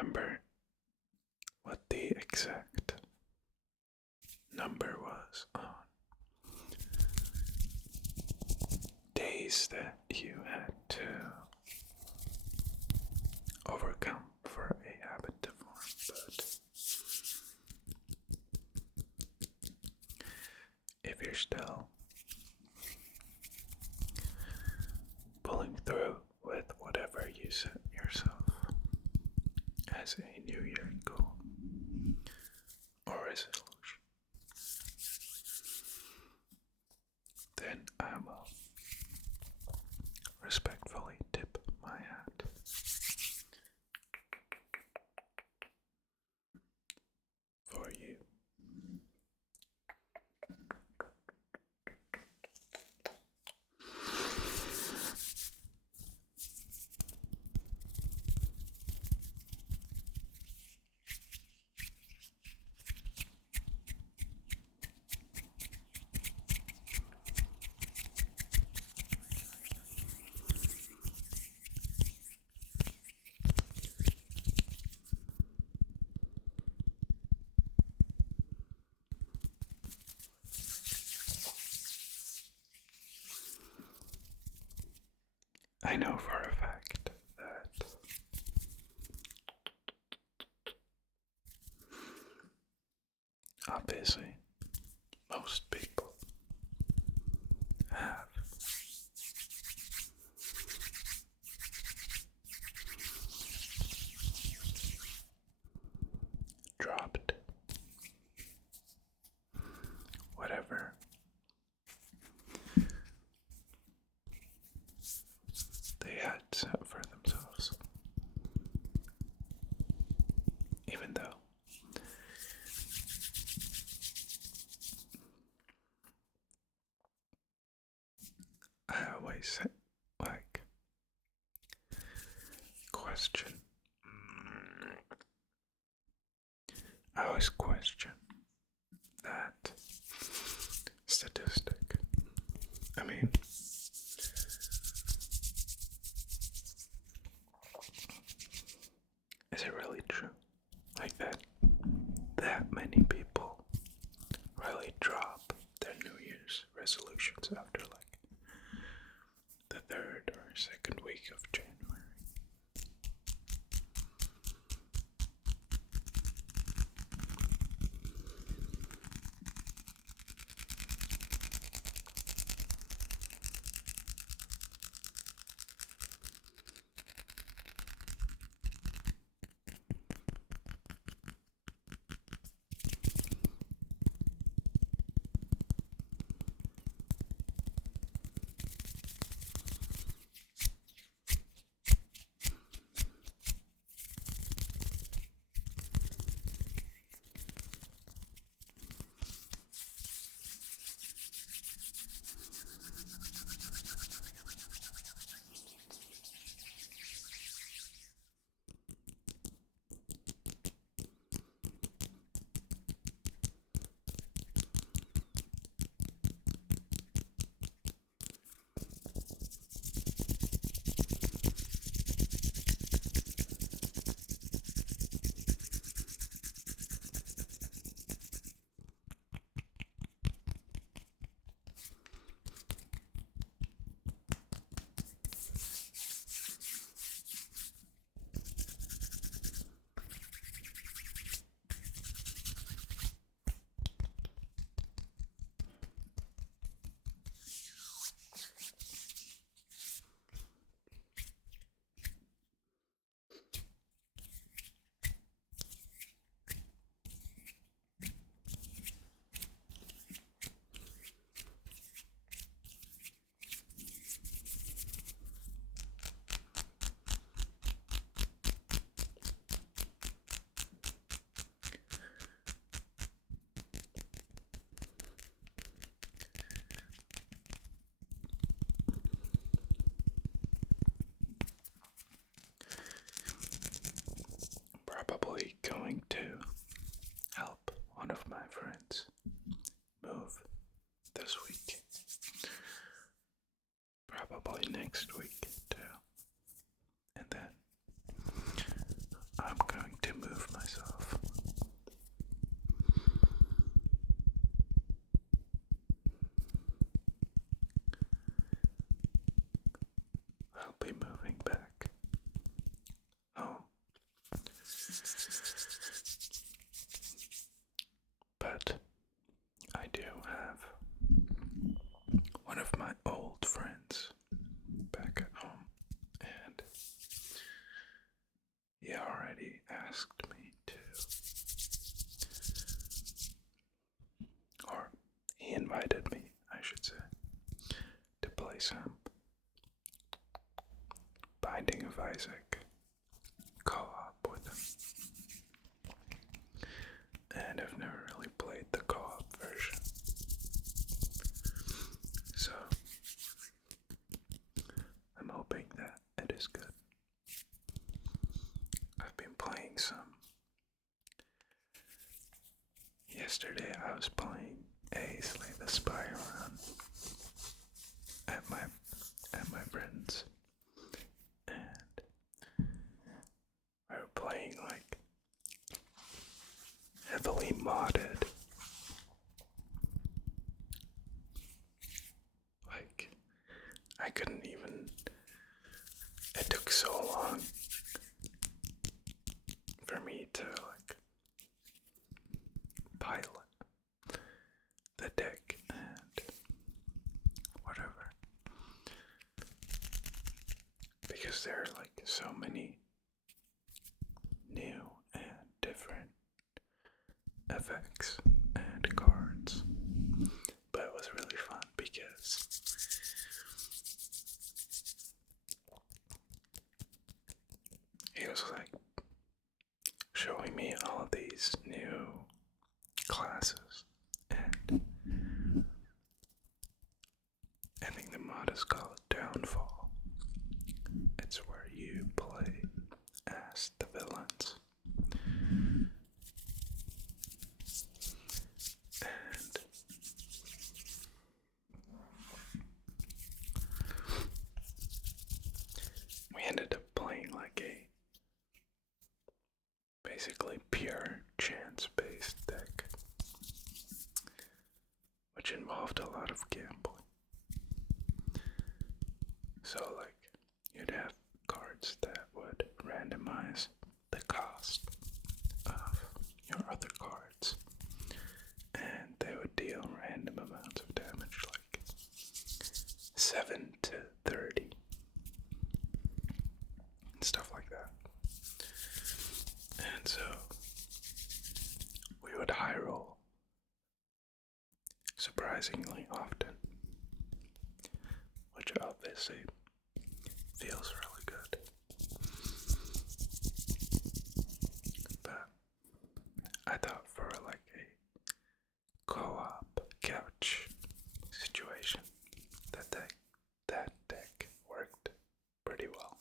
remember what the exact number was on days that you had to overcome for a habit to form, but if you're still pulling through with whatever you set yourself as a New Year goal or resolution, then I will respectfully tip my hat for you. I know for a fact that obviously most people have dropped whatever they had set for themselves, even though I always question. I always question that statistic. I mean, is it really true? Like that many people really drop their New Year's resolutions after like the third or second week of January? Binding of Isaac co-op with him. And I've never really played the co-op version. So I'm hoping that it is good. I've been playing some. Yesterday I was playing a Slay the Spire run at my friend's, and we were playing like heavily modded. Like I couldn't even. It took so long for me to like pilot the deck and whatever, because there are like so many new and different effects and cards. But it was really fun because he was like showing me all of these new classes, and I think the mod is called Downfall. It's where you play as the villains, and we ended up playing like a basically pure chance-based deck, which involved a lot of gambling. So like you'd have cards that would randomize the cost of your other cards, and they would deal random amounts of damage, like 7 to 30 and stuff like that. And so we would high roll surprisingly often, which obviously feels really good. But I thought for like a co-op couch situation, that deck worked pretty well.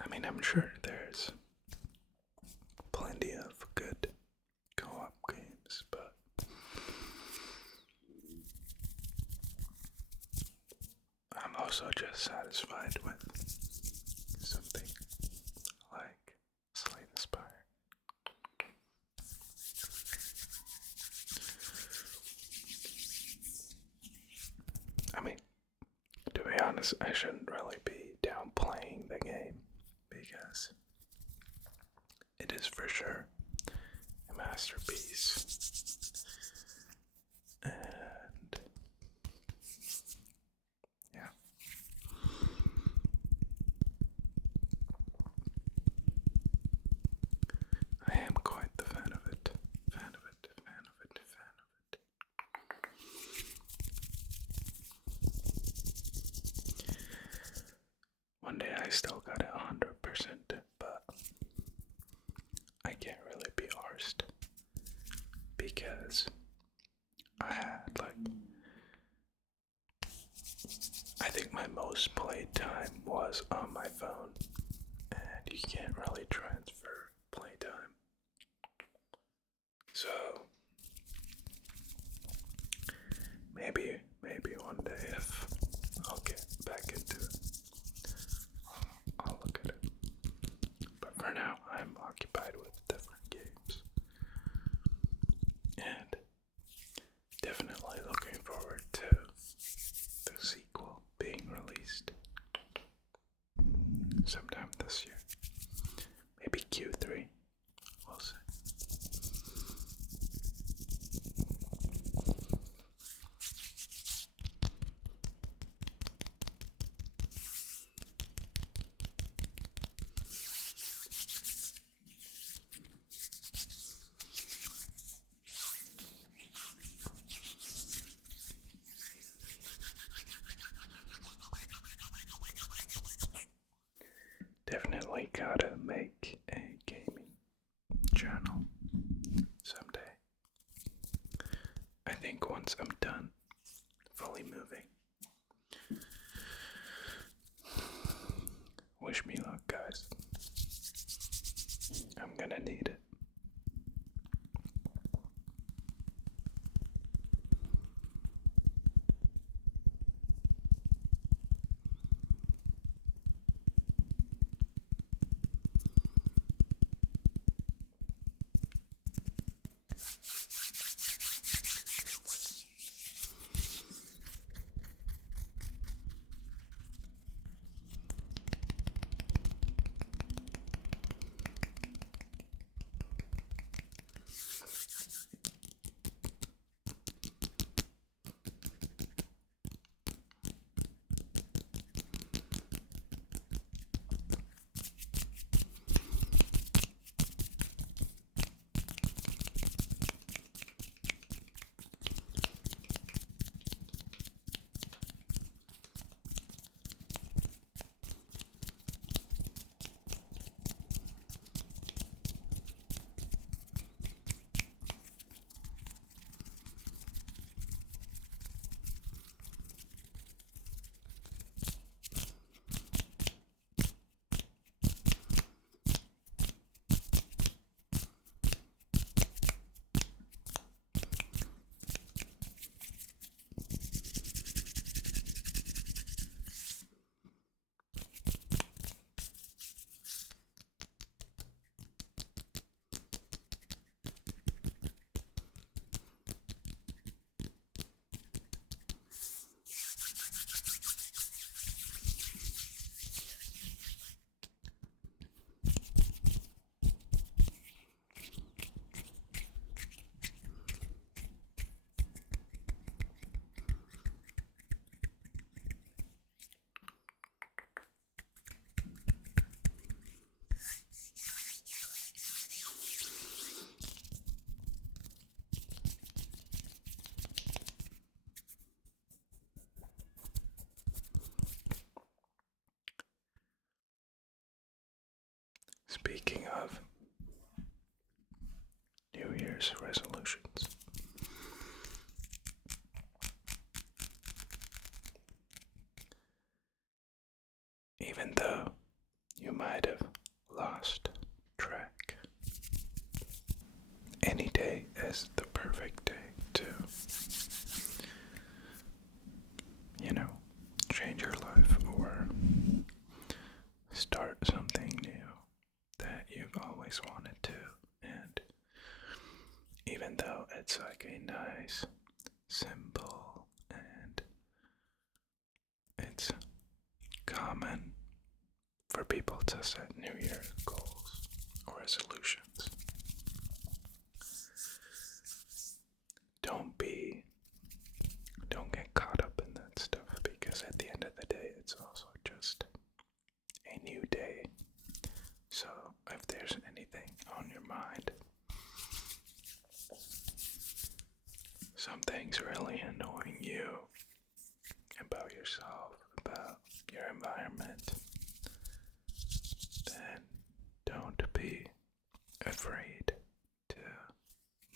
I mean, I'm sure there's plenty of good co-op games, but I'm also just satisfied with something like Slay the Spire. I mean, to be honest, I shouldn't really be downplaying the game, because it is for sure a masterpiece. And yeah. I am quite the fan of it. One day I still got it 100%, but I can't really be arsed, because I had like, I think my most played time was on my phone, and you can't really transfer playtime. So maybe one day if I'll get back into it, I'll look at it. But for now, I'm occupied with different games, and definitely looking forward to the sequel being released sometime this year. Maybe Q3. We'll see. make a gaming channel someday. I think once I'm done fully moving. Wish me luck, guys. I'm gonna need it. Speaking of New Year's resolutions, even though you might have lost track, any day is the perfect day to, change your life or start something new that you've always wanted to. And even though it's like a nice, simple, and it's common for people to set New Year's goals or resolutions, don't get caught up in that stuff, because at the end of the day, it's also just a new day. So if there's anything on your mind, something's really annoying you about yourself, about your environment, then don't be afraid to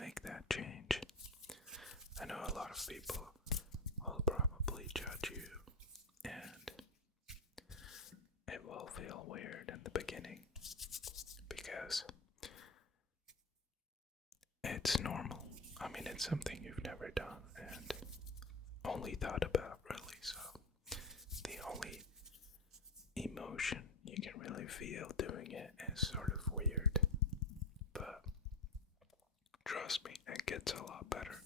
make that change. I know a lot of people will probably judge you, and it will feel weird in the beginning because it's normal. I mean, it's something you've never done and only thought about, really. So the only emotion you can really feel doing it is sort of weird. But trust me, it gets a lot better.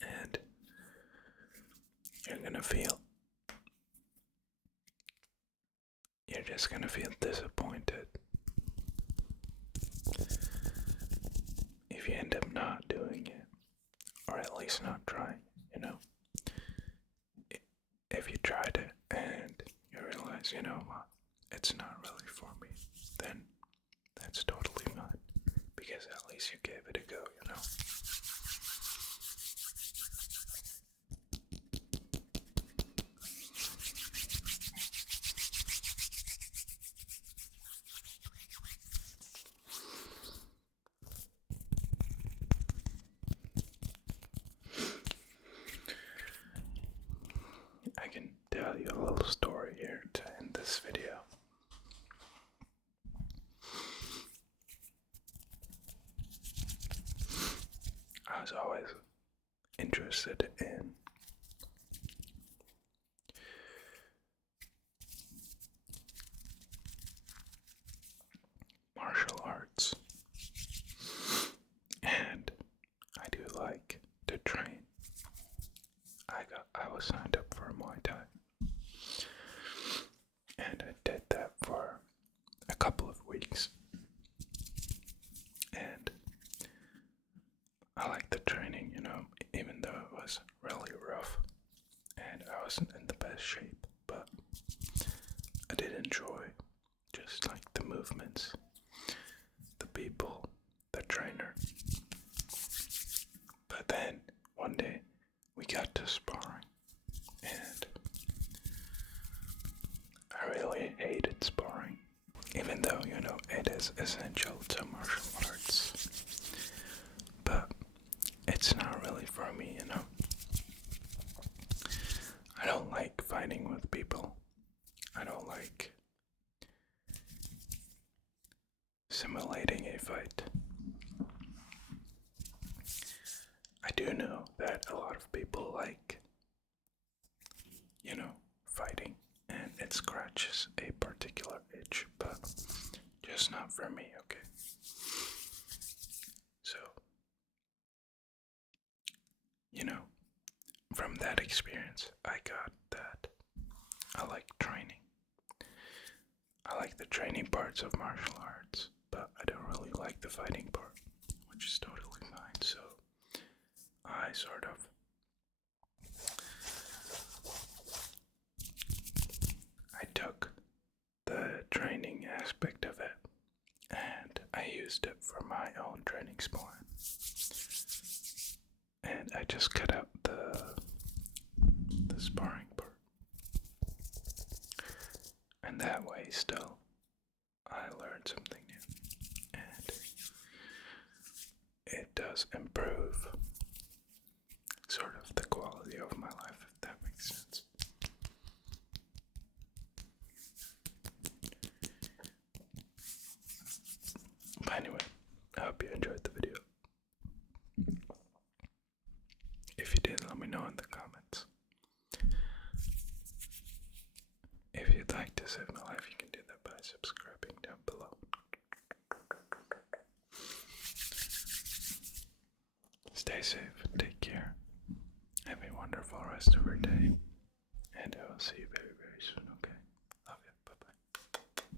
And you're just gonna feel disappointed if you end up not doing it, or at least not trying, If you tried it and you realize, what, it's not really for me, then that's totally fine, because at least you gave it a go, interested in martial arts, and I do like to train. I was signed up for Muay Thai, and I did that for a couple of weeks, and I like the training, even though it was really rough and I wasn't in the best shape, but I did enjoy just like the movements, the people, the trainer. But then one day we got to sparring, and I really hated sparring, even though, it is essential to martial arts. But it's not really for me, I don't like fighting with people. I don't like simulating a fight. I do know that a lot of people like, fighting, and it scratches a particular itch, but just not for me, okay? So, from that experience, I got that I like training. I like the training parts of martial arts, but I don't really like the fighting part, which is totally fine. So, I I took the training aspect of it and I used it for my own training spline. And I just cut out the sparring part. And that way still I learned something new. And it does improve sort of the quality of my life, if that makes sense. But anyway, I hope you enjoyed the video. If you did, let me know in the comments. If you'd like to save my life, you can do that by subscribing down below. Stay safe, take care, have a wonderful rest of your day, and I will see you very,